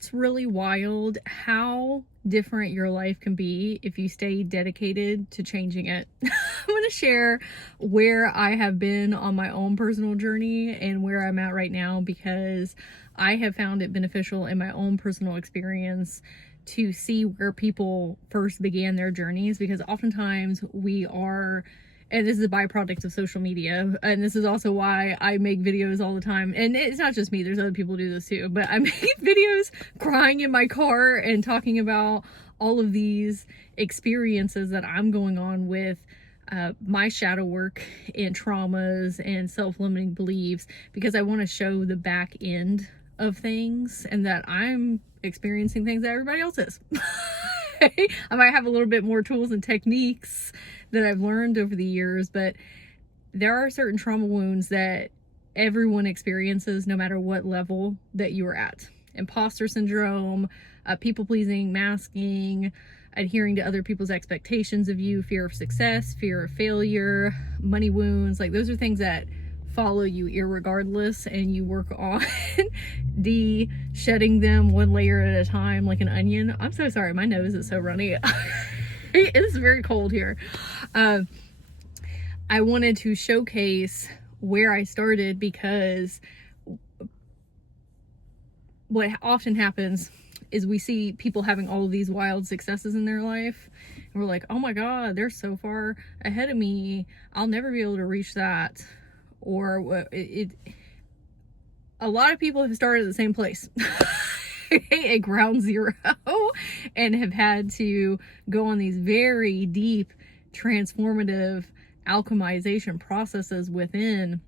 it's really wild how different your life can be if you stay dedicated to changing it. I'm going to share where I have been on my own personal journey and where I'm at right now, because I have found it beneficial in my own personal experience to see where people first began their journeys, because oftentimes we are, and this is a byproduct of social media, and this is also why I make videos all the time, and it's not just me, there's other people who do this too, but I make videos crying in my car and talking about all of these experiences that I'm going on with my shadow work and traumas and self-limiting beliefs, because I want to show the back end of things and that I'm experiencing things that everybody else is. I might have a little bit more tools and techniques that I've learned over the years, but there are certain trauma wounds that everyone experiences no matter what level that you are at. Imposter syndrome, people-pleasing, masking, adhering to other people's expectations of you, fear of success, fear of failure, money wounds. Like, those are things that follow you irregardless, and you work on shedding them one layer at a time like an onion. I'm so sorry, my nose is so runny. It's very cold here. I wanted to showcase where I started, because what often happens is we see people having all of these wild successes in their life, and we're like, oh my god, they're so far ahead of me, I'll never be able to reach that. Or a lot of people have started at the same place at ground zero, and have had to go on these very deep transformative alchemization processes within,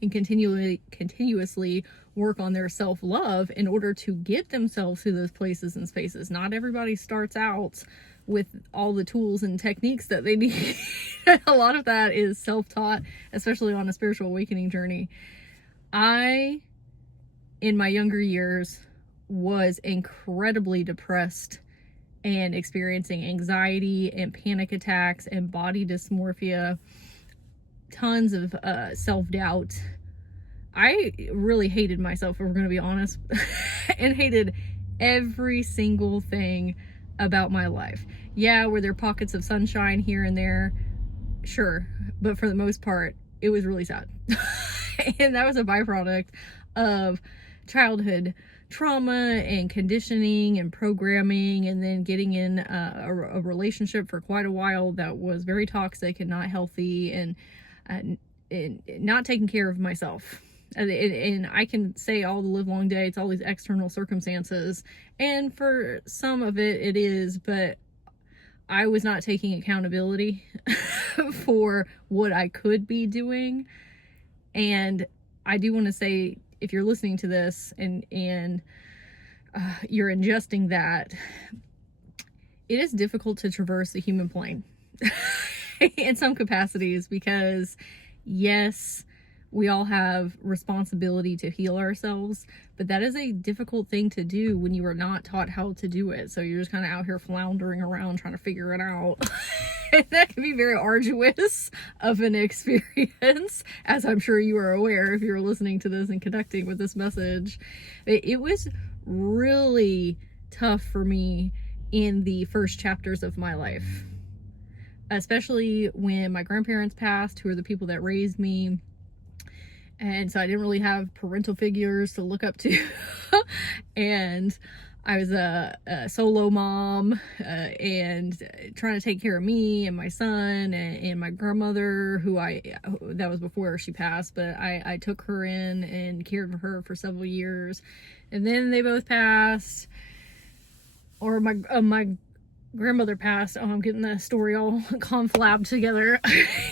and continuously work on their self-love in order to get themselves to those places and spaces. Not everybody starts out with all the tools and techniques that they need. A lot of that is self-taught, especially on a spiritual awakening journey. I, in my younger years, was incredibly depressed and experiencing anxiety and panic attacks and body dysmorphia, tons of self-doubt. I really hated myself, if we're going to be honest, and hated every single thing about my life. Yeah, were there pockets of sunshine here and there? Sure. But for the most part, it was really sad. And that was a byproduct of childhood trauma and conditioning and programming, and then getting in a relationship for quite a while that was very toxic and not healthy, and not taking care of myself. And I can say all the live long day, it's all these external circumstances, and for some of it, it is, but I was not taking accountability for what I could be doing. And I do want to say, if you're listening to this and you're ingesting that, it is difficult to traverse the human plane in some capacities, because yes, we all have responsibility to heal ourselves, but that is a difficult thing to do when you are not taught how to do it. So you're just kind of out here floundering around trying to figure it out. And that can be very arduous of an experience, as I'm sure you are aware if you're listening to this and connecting with this message. It was really tough for me in the first chapters of my life, especially when my grandparents passed, who are the people that raised me. And so I didn't really have parental figures to look up to. And I was a solo mom, and trying to take care of me and my son and my grandmother, that was before she passed, but I took her in and cared for her for several years. And then they both passed, or my grandmother passed. Oh, I'm getting the story all conflabbed together.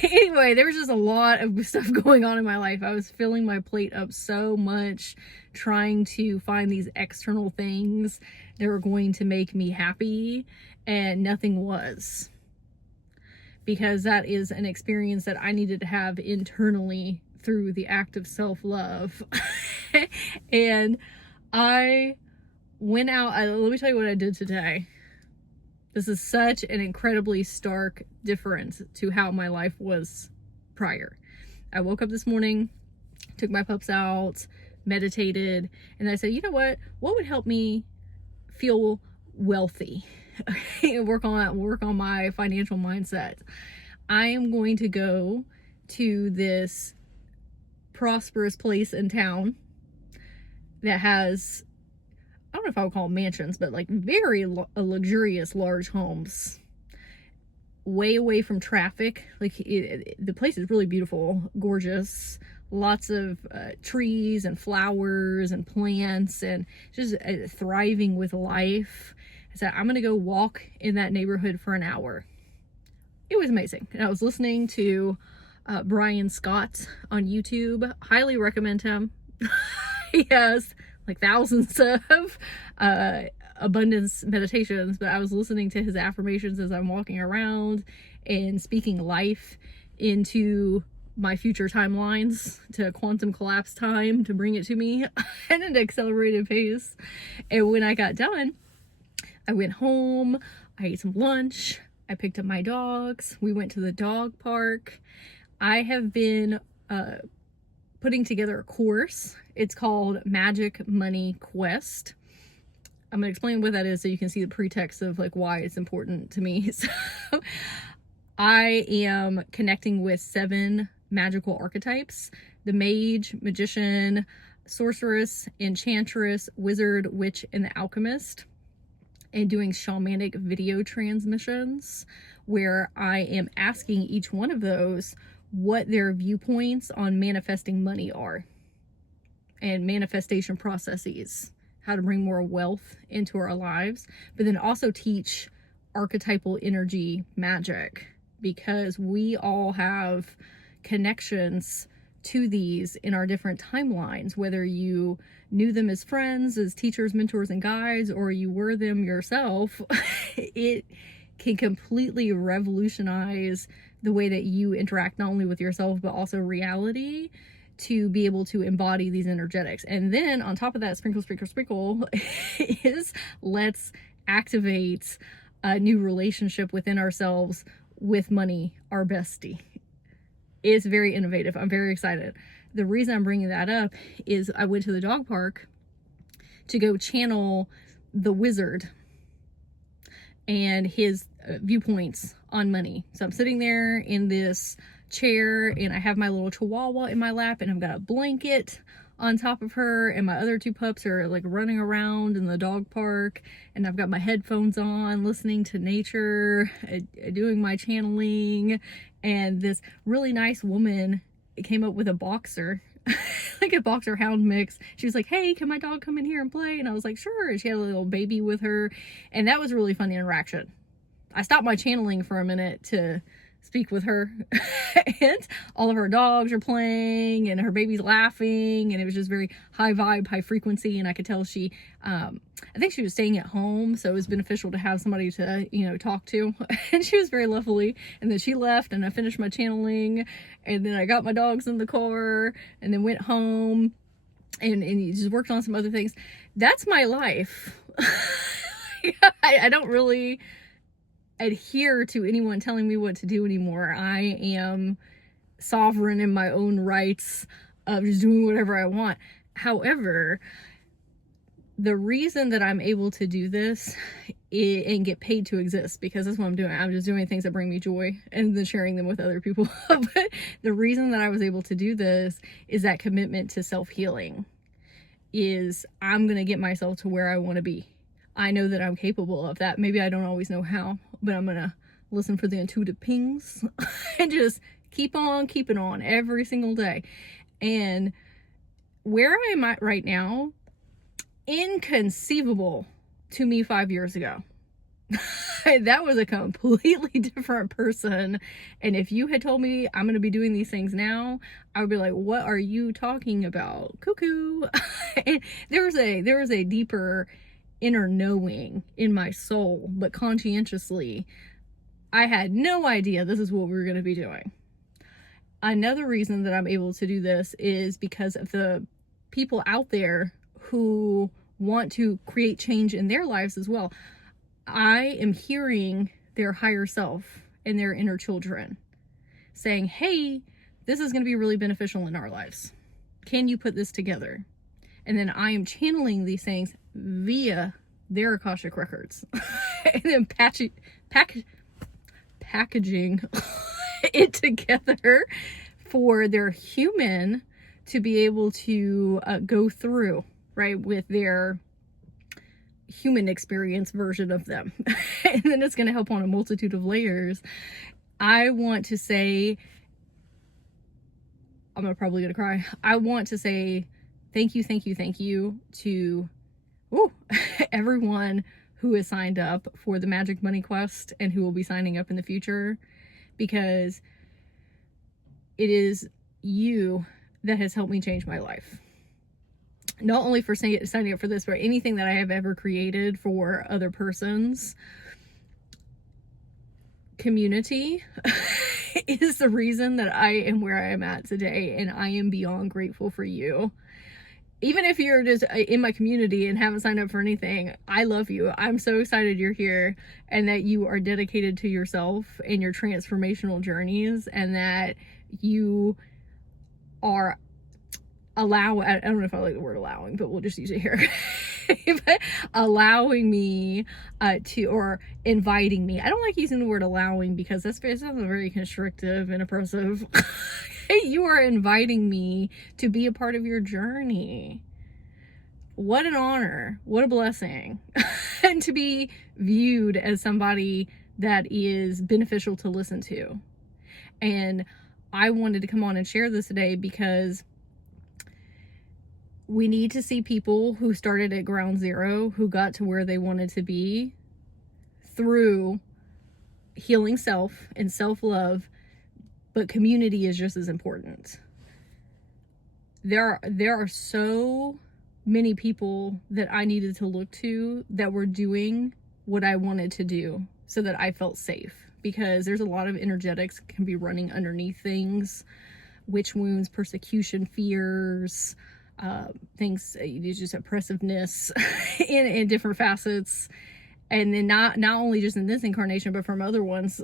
Anyway, there was just a lot of stuff going on in my life. I was filling my plate up so much, trying to find these external things that were going to make me happy, and nothing was. Because that is an experience that I needed to have internally through the act of self-love. And I went out, let me tell you what I did today. This is such an incredibly stark difference to how my life was prior. I woke up this morning, took my pups out, meditated, and I said, you know what would help me feel wealthy, work on my financial mindset. I am going to go to this prosperous place in town that has, I don't know if I would call them mansions, but like very luxurious large homes, way away from traffic. Like the place is really beautiful, gorgeous, lots of trees and flowers and plants, and just thriving with life. I said, I'm gonna go walk in that neighborhood for an hour. It was amazing. And I was listening to Brian Scott on YouTube. Highly recommend him. He has like thousands of abundance meditations, but I was listening to his affirmations as I'm walking around and speaking life into my future timelines, to quantum collapse time, to bring it to me at an accelerated pace. And when I got done, I went home, I ate some lunch, I picked up my dogs, we went to the dog park. I have been putting together a course. It's called Magic Money Quest. I'm going to explain what that is so you can see the pretext of like why it's important to me. So I am connecting with 7 magical archetypes: the mage, magician, sorceress, enchantress, wizard, witch, and the alchemist, and doing shamanic video transmissions where I am asking each one of those what their viewpoints on manifesting money are and manifestation processes, how to bring more wealth into our lives, but then also teach archetypal energy magic, because we all have connections to these in our different timelines, whether you knew them as friends, as teachers, mentors, and guides, or you were them yourself. It can completely revolutionize the way that you interact not only with yourself but also reality, to be able to embody these energetics. And then on top of that, sprinkle is let's activate a new relationship within ourselves with money, our bestie. It's very innovative. I'm very excited. The reason I'm bringing that up is I went to the dog park to go channel the wizard and his viewpoints on money. So I'm sitting there in this chair and I have my little chihuahua in my lap and I've got a blanket on top of her, and my other 2 pups are like running around in the dog park, and I've got my headphones on listening to nature, doing my channeling. And this really nice woman came up with a boxer like a boxer hound mix. She was like, hey, can my dog come in here and play? And I was like, sure. And she had a little baby with her, and that was a really fun interaction. I stopped my channeling for a minute to speak with her and all of her dogs are playing and her baby's laughing, and it was just very high vibe, high frequency. And I could tell she I think she was staying at home, so it was beneficial to have somebody to, you know, talk to. And she was very lovely. And then she left and I finished my channeling, and then I got my dogs in the car and then went home and just worked on some other things. That's my life. I don't really adhere to anyone telling me what to do anymore. I am sovereign in my own rights of just doing whatever I want. However, the reason that I'm able to do this and get paid to exist, because that's what I'm doing. I'm just doing things that bring me joy and then sharing them with other people. But the reason that I was able to do this is that commitment to self-healing. Is I'm going to get myself to where I want to be. I know that I'm capable of that. Maybe I don't always know how, but I'm going to listen for the intuitive pings and just keep on keeping on every single day. And where I'm at right now, inconceivable to me 5 years ago. That was a completely different person. And if you had told me I'm going to be doing these things now, I would be like, what are you talking about? Cuckoo. And there was a deeper inner knowing in my soul, but conscientiously, I had no idea this is what we were going to be doing. Another reason that I'm able to do this is because of the people out there who want to create change in their lives as well. I am hearing their higher self and their inner children saying, hey, this is going to be really beneficial in our lives. Can you put this together? And then I am channeling these things via their Akashic records and then packaging it together for their human to be able to go through, right, with their human experience version of them. And then it's going to help on a multitude of layers. I want to say, I'm probably going to cry. I want to say thank you to everyone who has signed up for the Magic Money Quest and who will be signing up in the future, because it is you that has helped me change my life. Not only for signing up for this, but anything that I have ever created for other persons. Community is the reason that I am where I am at today, and I am beyond grateful for you. Even if you're just in my community and haven't signed up for anything, I love you. I'm so excited you're here and that you are dedicated to yourself and your transformational journeys, and that you are I don't know if I like the word allowing, but we'll just use it here. But allowing me or inviting me. I don't like using the word allowing because it sounds very constrictive and oppressive. You are inviting me to be a part of your journey. What an honor. What a blessing. And to be viewed as somebody that is beneficial to listen to. And I wanted to come on and share this today because we need to see people who started at ground zero, who got to where they wanted to be through healing self and self-love, but community is just as important. There are so many people that I needed to look to that were doing what I wanted to do so that I felt safe, because there's a lot of energetics that can be running underneath things, witch wounds, persecution, fears, things, just oppressiveness in different facets. And then not only just in this incarnation, but from other ones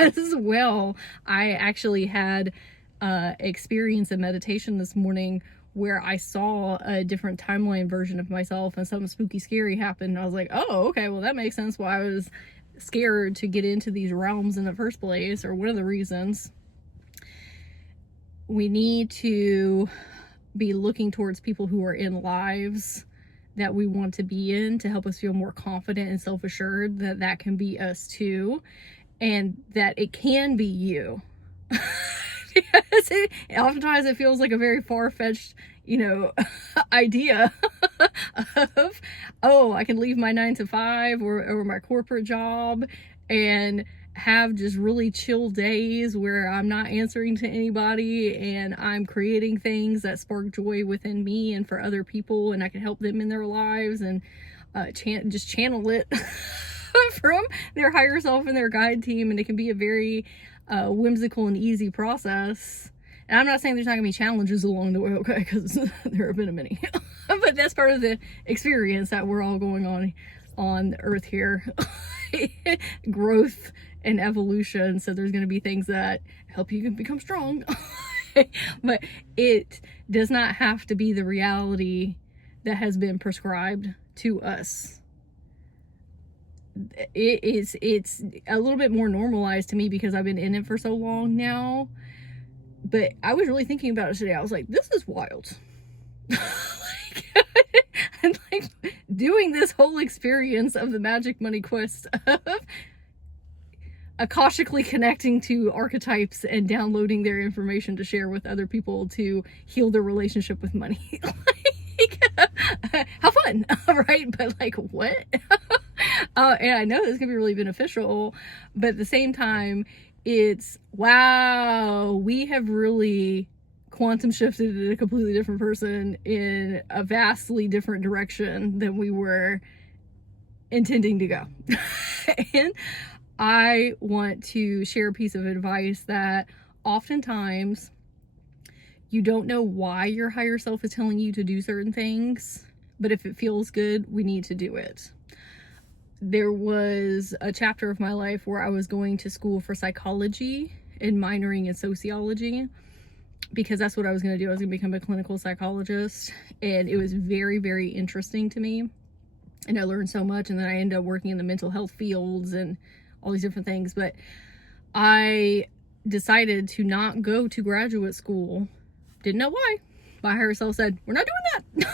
as well. I actually had experience in meditation this morning where I saw a different timeline version of myself and something spooky scary happened. I was like, oh, okay, well that makes sense why I was scared to get into these realms in the first place, or one of the reasons. We need to be looking towards people who are in lives that we want to be in to help us feel more confident and self-assured that that can be us too, and that it can be you. Because oftentimes it feels like a very far-fetched, idea of, oh, I can leave my 9-to-5 or my corporate job and have just really chill days where I'm not answering to anybody and I'm creating things that spark joy within me and for other people, and I can help them in their lives and just channel it from their higher self and their guide team. And it can be a very whimsical and easy process. And I'm not saying there's not gonna be challenges along the way, okay, because there have been many. But that's part of the experience that we're all going on Earth here. Growth and evolution. So there's going to be things that help you become strong. But it does not have to be the reality that has been prescribed to us. It's a little bit more normalized to me because I've been in it for so long now. But I was really thinking about it today. I was like, this is wild. And doing this whole experience of the Magic Money Quest of Akashically connecting to archetypes and downloading their information to share with other people to heal their relationship with money. How fun, right? But what? And I know this can be really beneficial, but at the same time, it's, wow, we have really quantum shifted in a completely different person in a vastly different direction than we were intending to go. And I want to share a piece of advice that oftentimes you don't know why your higher self is telling you to do certain things, but if it feels good, we need to do it. There was a chapter of my life where I was going to school for psychology and minoring in sociology, because that's what I was going to do. I was going to become a clinical psychologist, and it was very, very interesting to me. and I learned so much, and then I ended up working in the mental health fields and all these different things. But I decided to not go to graduate school. Didn't know why. My higher self said, we're not doing that.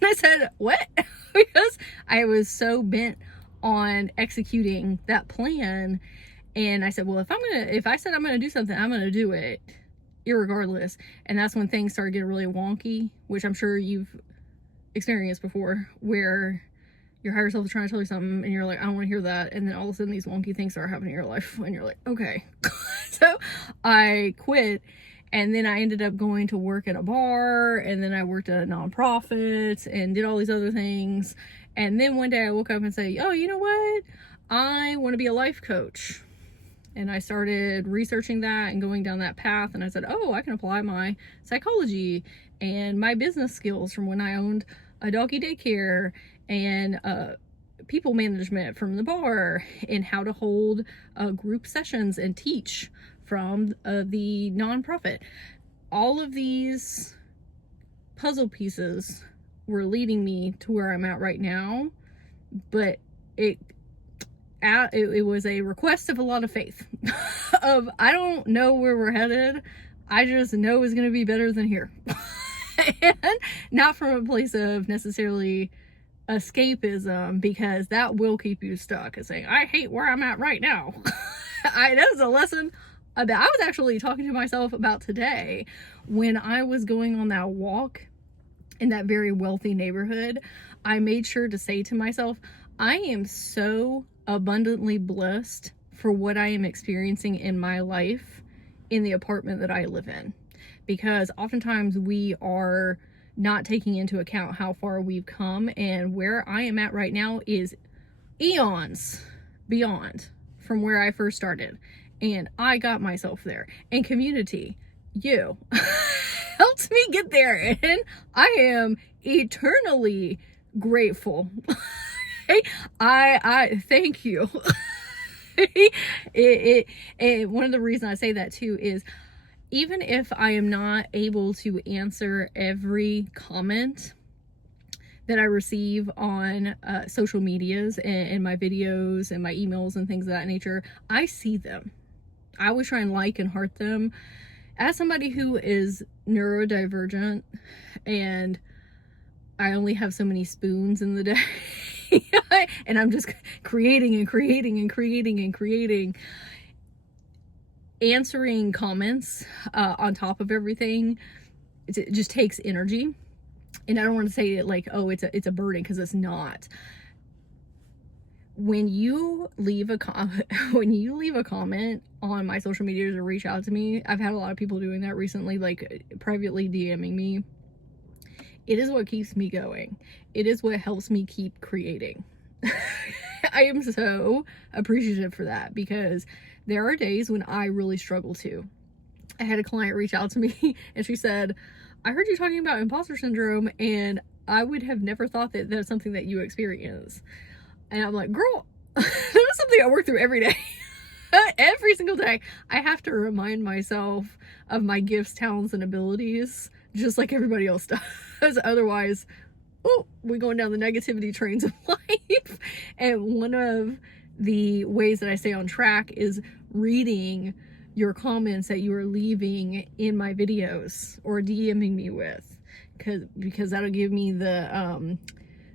And I said, what? Because I was so bent on executing that plan. And I said, well, if I said I'm gonna do something, I'm gonna do it irregardless. And that's when things started getting really wonky, which I'm sure you've experienced before, where your higher self is trying to tell you something and you're like, I don't want to hear that. And then all of a sudden these wonky things start happening in your life and you're like, okay. So I quit, and then I ended up going to work at a bar, and then I worked at a nonprofit and did all these other things. And then one day I woke up and said, oh, you know what? I want to be a life coach. And I started researching that and going down that path. And I said, oh, I can apply my psychology and my business skills from when I owned a doggy daycare, and people management from the bar, and how to hold group sessions and teach from the nonprofit. All of these puzzle pieces were leading me to where I'm at right now, but it was a request of a lot of faith. Of, I don't know where we're headed, I just know it's going to be better than here. And not from a place of necessarily escapism, because that will keep you stuck and saying, I hate where I'm at right now. That was a lesson that I was actually talking to myself about today when I was going on that walk in that very wealthy neighborhood. I made sure to say to myself, I am so abundantly blessed for what I am experiencing in my life in the apartment that I live in, because oftentimes we are not taking into account how far we've come, and where I am at right now is eons beyond from where I first started. And I got myself there, and community, you helped me get there, and I am eternally grateful. I thank you. And one of the reasons I say that too is, even if I am not able to answer every comment that I receive on social medias and my videos and my emails and things of that nature, I see them. I always try and like and heart them. As somebody who is neurodivergent, and I only have so many spoons in the day, and I'm just creating and creating and creating and creating, answering comments on top of everything, it just takes energy. And I don't want to say it like, oh, it's a burden, because it's not. When you leave a comment on my social medias or reach out to me, I've had a lot of people doing that recently, like privately DMing me. It is what keeps me going. It is what helps me keep creating. I am so appreciative for that, because there are days when I really struggle too. I had a client reach out to me and she said, I heard you talking about imposter syndrome, and I would have never thought that that's something that you experience. And I'm like, girl, that's something I work through every day. Every single day. I have to remind myself of my gifts, talents, and abilities, just like everybody else does. Otherwise, we're going down the negativity trains of life. And one of the ways that I stay on track is reading your comments that you are leaving in my videos or DMing me with, because that'll give me the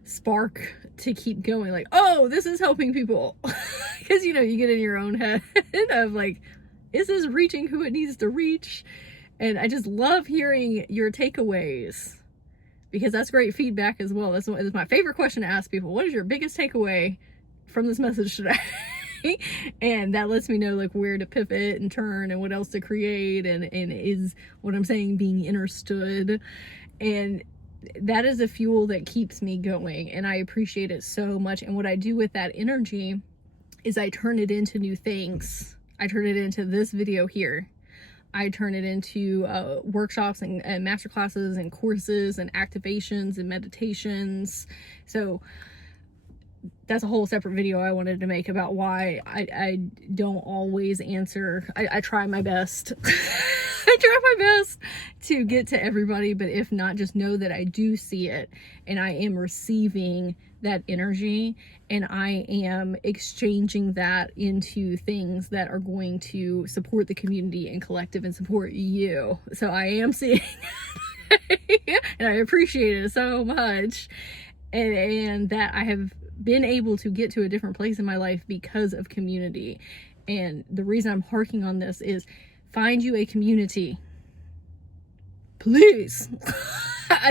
spark to keep going, like, oh, this is helping people. Because you get in your own head of like, is this reaching who it needs to reach? And I just love hearing your takeaways, because that's great feedback as well. That's my favorite question to ask people. What is your biggest takeaway from this message today? And that lets me know like where to pivot and turn and what else to create, and is what I'm saying being understood. And that is a fuel that keeps me going, and I appreciate it so much. And what I do with that energy is I turn it into new things. I turn it into this video here. I turn it into workshops and masterclasses and courses and activations and meditations. So that's a whole separate video I wanted to make about why I don't always answer. I try my best. I try my best to get to everybody, but if not, just know that I do see it and I am receiving that energy and I am exchanging that into things that are going to support the community and collective and support you. So I am seeing and I appreciate it so much, and that I have been able to get to a different place in my life because of community. And the reason I'm harking on this is find you a community, please.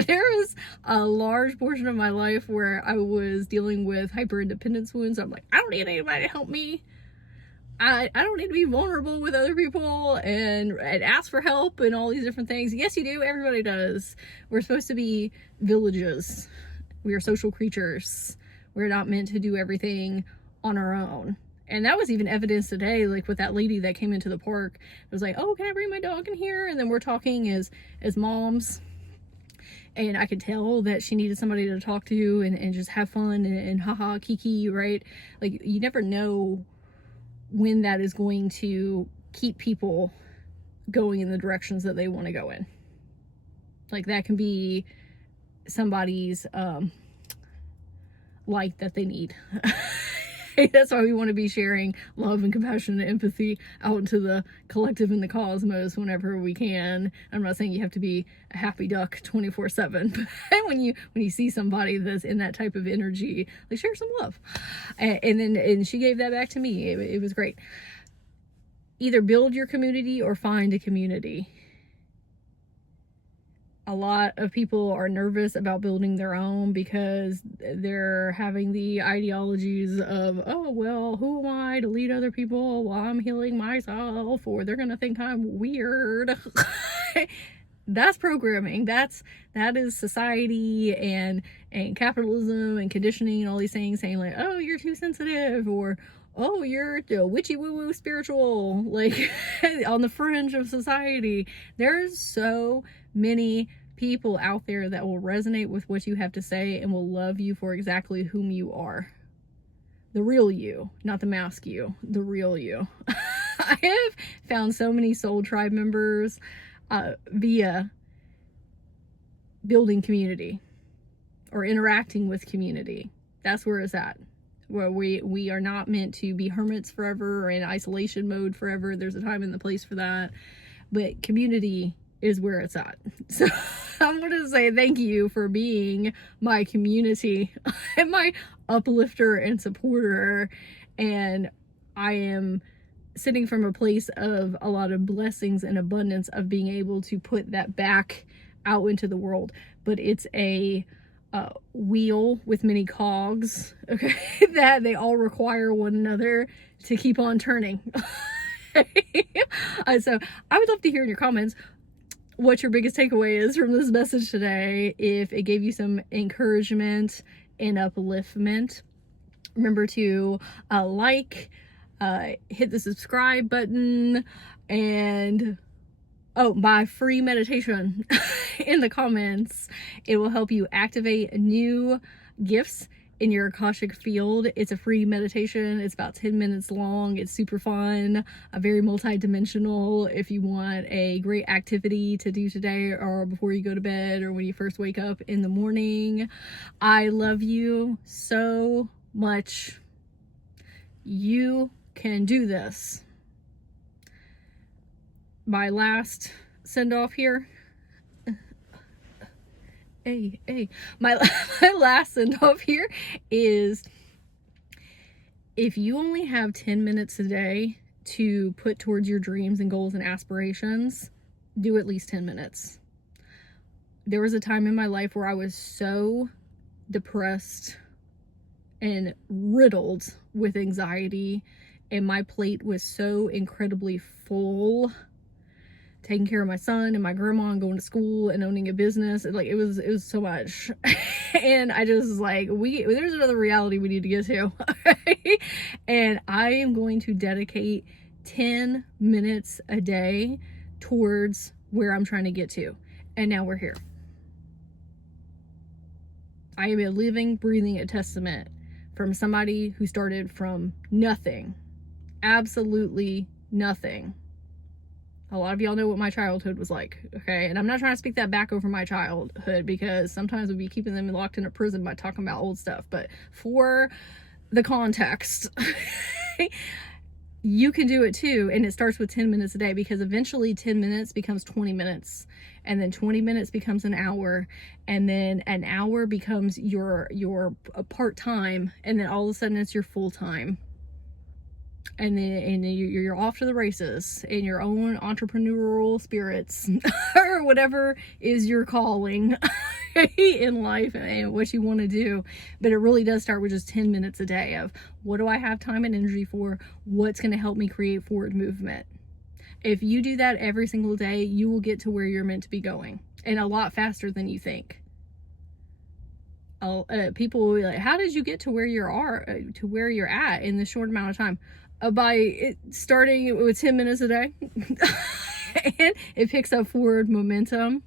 There was a large portion of my life where I was dealing with hyper independence wounds. I'm like, I don't need anybody to help me. I don't need to be vulnerable with other people and ask for help and all these different things. Yes, you do. Everybody does. We're supposed to be villages. We are social creatures. We're not meant to do everything on our own. And that was even evidence today, like with that lady that came into the park. It was like, oh, can I bring my dog in here? And then we're talking as moms. And I could tell that she needed somebody to talk to and just have fun and haha, kiki, right? Like, you never know when that is going to keep people going in the directions that they want to go in. Like, that can be somebody's light that they need. That's why we want to be sharing love and compassion and empathy out into the collective and the cosmos whenever we can. I'm not saying you have to be a happy duck 24/7, but when you see somebody that's in that type of energy, like, share some love. And she gave that back to me. It was great. Either build your community or find a community. A lot of people are nervous about building their own because they're having the ideologies of, oh, well, who am I to lead other people while I'm healing myself, or they're going to think I'm weird. That's programming. That is society and capitalism and conditioning and all these things saying like, oh, you're too sensitive, or oh, you're witchy woo woo spiritual, like on the fringe of society. There's so many people out there that will resonate with what you have to say and will love you for exactly whom you are. The real you, not the mask you, the real you. I have found so many soul tribe members via building community or interacting with community. That's where it's at. Where we are not meant to be hermits forever or in isolation mode forever. There's a time and the place for that. But community is where it's at. So I'm going to say thank you for being my community and my uplifter and supporter. And I am sitting from a place of a lot of blessings and abundance of being able to put that back out into the world. But it's a wheel with many cogs, okay, that they all require one another to keep on turning. So I would love to hear in your comments what your biggest takeaway is from this message today. If it gave you some encouragement and upliftment, remember to hit the subscribe button, and my free meditation in the comments. It will help you activate new gifts in your Akashic field. It's a free meditation. It's about 10 minutes long. It's super fun, very multi-dimensional. If you want a great activity to do today or before you go to bed or when you first wake up in the morning. I love you so much. You can do this. My last send-off here. My last send-off here is, if you only have 10 minutes a day to put towards your dreams and goals and aspirations, do at least 10 minutes. There was a time in my life where I was so depressed and riddled with anxiety, and my plate was so incredibly full, taking care of my son and my grandma and going to school and owning a business. Like, it was so much. And I just was like, there's another reality we need to get to. And I am going to dedicate 10 minutes a day towards where I'm trying to get to. And now we're here. I am a living, breathing testament from somebody who started from nothing. Absolutely nothing. A lot of y'all know what my childhood was like, okay? And I'm not trying to speak that back over my childhood, because sometimes we'd be keeping them locked in a prison by talking about old stuff. But for the context, you can do it too. And it starts with 10 minutes a day, because eventually 10 minutes becomes 20 minutes. And then 20 minutes becomes an hour. And then an hour becomes your part-time. And then all of a sudden it's your full-time. And then you're off to the races in your own entrepreneurial spirits or whatever is your calling in life and what you want to do. But it really does start with just 10 minutes a day of, what do I have time and energy for? What's going to help me create forward movement? If you do that every single day, you will get to where you're meant to be going, and a lot faster than you think. People will be like, how did you get to where you're at in this short amount of time? By starting with 10 minutes a day. And it picks up forward momentum,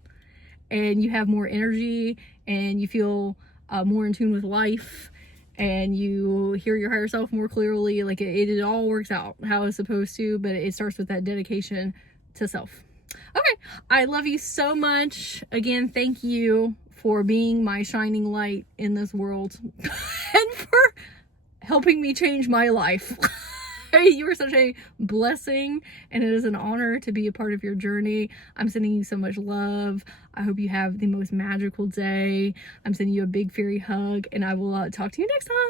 and you have more energy, and you feel more in tune with life, and you hear your higher self more clearly. Like it all works out how it's supposed to, but it starts with that dedication to self. Okay, I love you so much. Again, thank you for being my shining light in this world and for helping me change my life. You are such a blessing, and it is an honor to be a part of your journey. I'm sending you so much love. I hope you have the most magical day. I'm sending you a big fairy hug, and I will talk to you next time.